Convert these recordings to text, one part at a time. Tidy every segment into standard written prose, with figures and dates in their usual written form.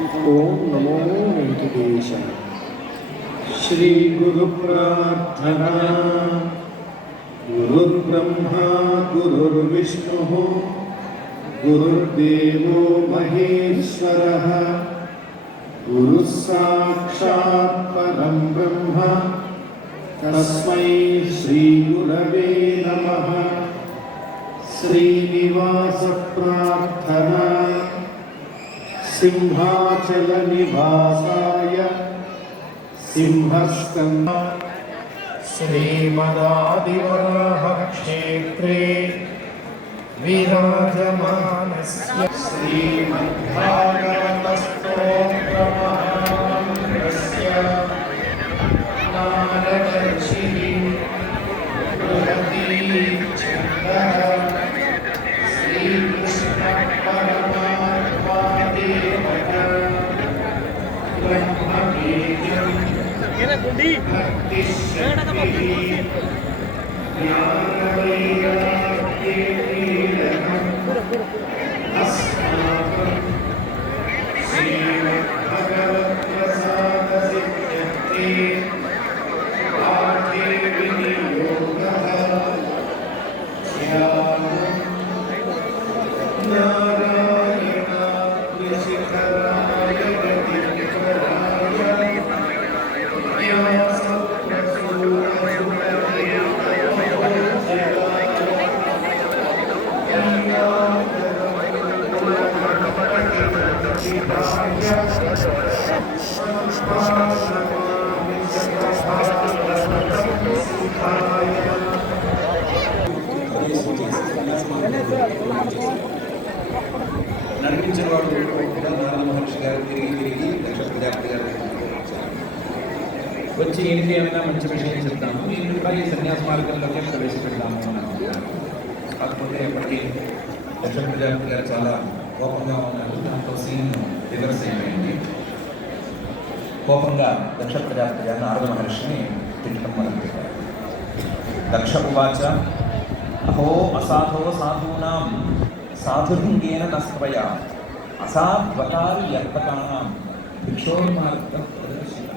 ओम नमो वेंकटेशाय। श्री गुरु प्रार्थना। गुरुर्ब्रह्मा गुरुर्विष्णु गुरुर्देवो महेश्वरः गुरुः साक्षात् परं ब्रह्म तस्मै श्री गुरवे नमः। श्रीनिवास प्रार्थना। सिंहाचल निवासाय सिंहस्कंद श्रीमदादिवराह क्षेत्रे विराजमानस्य श्रीमद्भागवतस्तोत्रमहामन्त्रस्य नारदर्षिः बृहदीच्छन्दः श्रीकृष्णपरमात्मादेवः ब्रह्मबीजम् भक्तिशक्तिः अस्माकं श्रीमद्भगवत्प्रसादसिद्ध्यर्थे पाठे विनियोगः नारायणाद्रिशिखराय गतिकराय నడిపించిన వాడు నారద మహర్షి గారు తిరిగి దక్ష ప్రజాపతి గారు వచ్చి ఏంటి ఏమైనా మంచి విషయం చెప్తాము నేను కూడా ఈ సన్యాస మార్గంలోకి ప్రవేశపెడతాము అని అనుకుంటున్నాను. కాకపోతే ఎప్పటికీ దక్ష ప్రజాపతి గారు చాలా కోపంగా ఉన్నారు. దాంతో సీన్ రివర్స్ అయిపోయింది. కోపంగా దక్ష ప్రజాపతి గారు నారద మహర్షిని తిట్టడం మొదలుపెట్టారు. దక్ష ఉవాచ అహో అసాధో సాధూనాం సాధులింగేన నస్త్వయ అసాధ్వకారి యర్పకానాం భిక్షోర్మార్గం ప్రదర్శిత.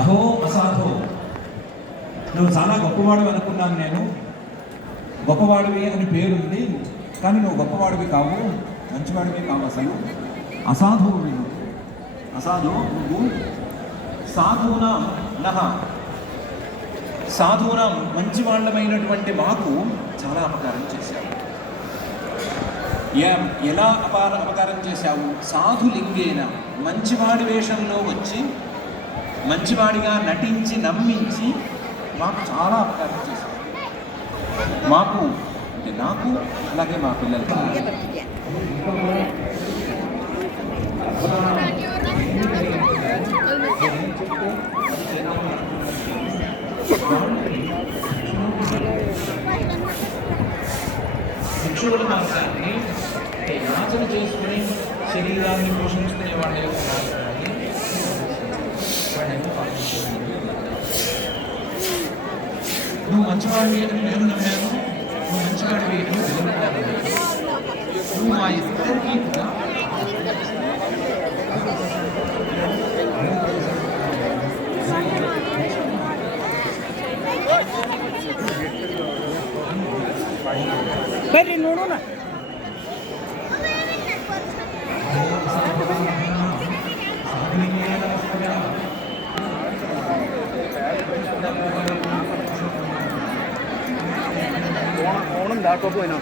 అహో అసాధో, నువ్వు చాలా గొప్పవాడు అనుకున్నాను. నేను గొప్పవాడివి అని పేరుంది, కానీ నువ్వు గొప్పవాడివి కావు, మంచివాడివి కావు. అసలు అసాధువువి నువ్వు. అసాధు నువ్వు సాధూనాం నహ, సాధూనాం మంచివాళ్ళమైనటువంటి మాకు చాలా అపకారం చేశావు. ఎలా అపకారం చేశావు? సాధులింగేన, మంచివాడి వేషంలో వచ్చి మంచివాడిగా నటించి నమ్మించి మాకు చాలా అపకారం చేశావు. మాకు అంటే నాకు, అలాగే మా పిల్లలకి. భిక్షువుల మార్గాన్ని యాచన చేసుకుని శరీరాన్ని పోషించుకునే వాళ్ళ యొక్క మార్గాన్ని నువ్వు మంచివాడివి అని నేను నమ్మాను, నువ్వు మంచివాడివి అని తెలియదు. నువ్వు మా ఇద్దరికీ కూడా ಬರ್ರಿ ನೋಡೋಣ. ఓణం దాకపోయినా